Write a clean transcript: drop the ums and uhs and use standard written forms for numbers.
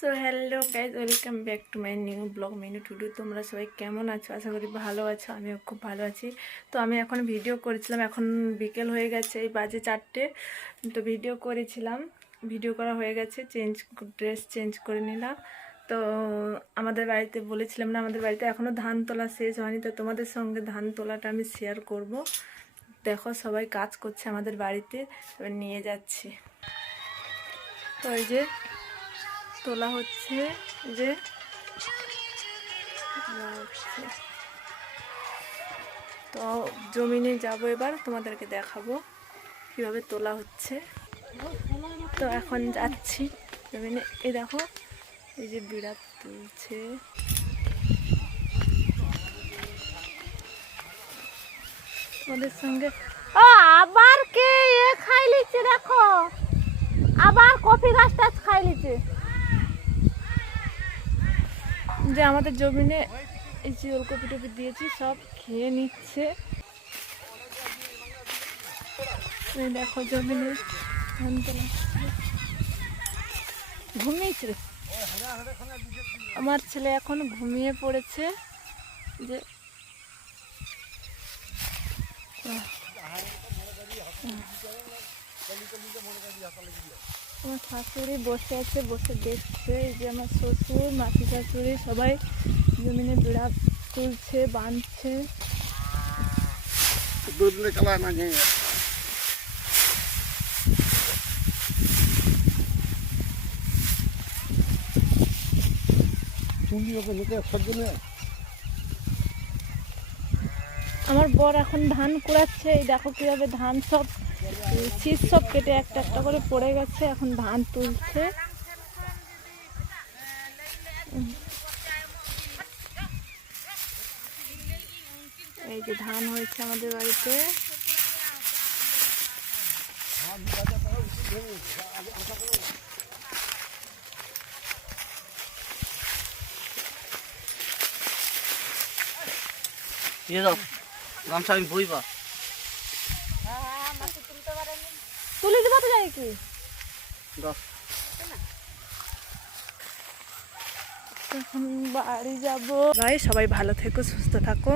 So hello guys, welcome back to my new blog menu Tudu. তোমরা সবাই কেমন আছো? আশা করি ভালো আছো। আমিও খুব ভালো আছি। তো আমি এখন ভিডিও করেছিলাম, এখন বিকেল হয়ে গেছে, এই বাজে 4টে। তো ভিডিও করেছিলাম, ভিডিও করা হয়ে গেছে, ড্রেস চেঞ্জ করে নিলাম। তো আমাদের বাড়িতে বলেছিলাম না, আমাদের বাড়িতে এখনও ধান তোলা শেষ হয়নি। তো তোমাদের সঙ্গে ধান তোলাটা আমি শেয়ার করব। দেখো সবাই কাজ করছে আমাদের বাড়িতে, এবার নিয়ে যাচ্ছি। তো এই যে তোলা হচ্ছে, যে তো জমিনে যাব, এবার তোমাদেরকে দেখাবো কিভাবে তোলা হচ্ছে। তো এখন যাচ্ছি জমিনে। এই দেখো, এই যে বিড়াল তুলছে। তোমাদের সঙ্গে ও আবার কে খাই লিচ্ছে, দেখো আবার কফি গাছটা খাই লিচ্ছে। যে আমাদের জমিনে এই যে ওলকপি টপি দিয়েছি, সব খেয়ে নিচ্ছে। দেখো জমিনে ধান তোলা ঘুমিয়েছে রে আমার ছেলে, এখন ঘুমিয়ে পড়েছে। যে আমার শাশুড়ি বসে আছে, বসে দেখছে। এই যে আমার শ্বশুর, মাসি শাশুড়ি সবাই জমিনে বিড়া তুলছে, বাঁধছে। আমার বর এখন ধান কুড়াচ্ছে। এই দেখো কিভাবে ধান সব শীষ সব কেটে একটা একটা করে পড়ে গেছে, এখন ধান তুলছে। এই যে ধান হয়েছে আমাদের বাড়িতে। গামছা আমি বইবা তুলে দিবা তো যাই কি এখন বাড়ি যাবো। ভাই সবাই ভালো থেকো, সুস্থ থাকো।